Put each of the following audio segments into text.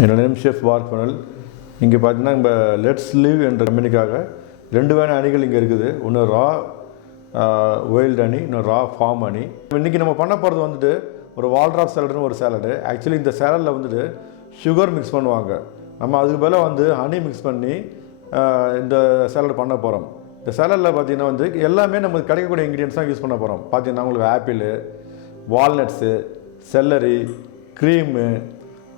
என்னோட name chef வார்ஃபனல். இங்கே பார்த்தீங்கன்னா நம்ம லெட்ஸ் லிவ் என்ற கம்பெனிக்காக 2 வகையான அணிகள் இங்கே இருக்குது. ஒன்று ரா ஒயில்டு அணி, இன்னொரு ரா ஃபார்ம் அணி. இன்றைக்கி நம்ம பண்ண போகிறது வந்துட்டு ஒரு வால்ட்ராஃப் சாலட்னு ஒரு சாலடு. ஆக்சுவலி இந்த சாலடில் வந்துட்டு சுகர் மிக்ஸ் பண்ணுவாங்க. நம்ம அதுக்கு பதிலாக வந்து ஹனி மிக்ஸ் பண்ணி இந்த சாலட் பண்ண போகிறோம். இந்த சாலடில் பார்த்தீங்கன்னா வந்து எல்லாமே நமக்கு கிடைக்கக்கூடிய இன்க்ரீடியன்ஸ் தான் யூஸ் பண்ண போகிறோம். பார்த்தீங்கன்னா உங்களுக்கு ஆப்பிள், வால்நட்ஸு, செல்லரி, க்ரீமு,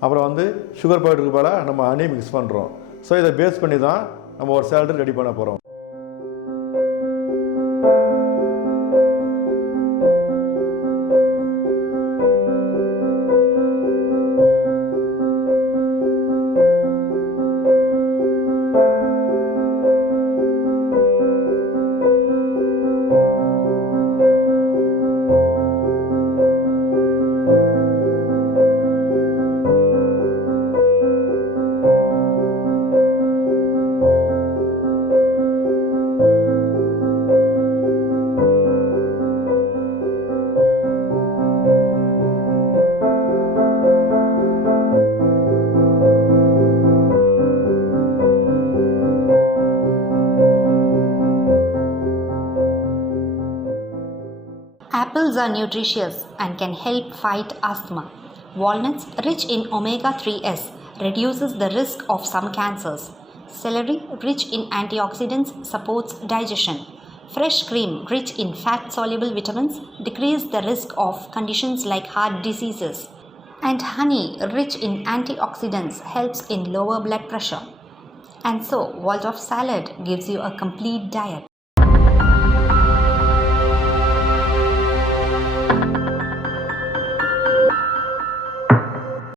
அப்புறம் வந்து சுகர் பவுடருக்கு பதிலாக நம்ம ஹனி மிக்ஸ் பண்ணுறோம். ஸோ இதை பேஸ் பண்ணி தான் நம்ம ஒரு சாலட் ரெடி பண்ண போகிறோம். Apples are nutritious and can help fight asthma. Walnuts, rich in omega-3s, reduces the risk of some cancers. Celery, rich in antioxidants, supports digestion. Fresh cream, rich in fat-soluble vitamins, decrease the risk of conditions like heart diseases. And honey, rich in antioxidants, helps in lower blood pressure. And so, Waldorf Salad gives you a complete diet.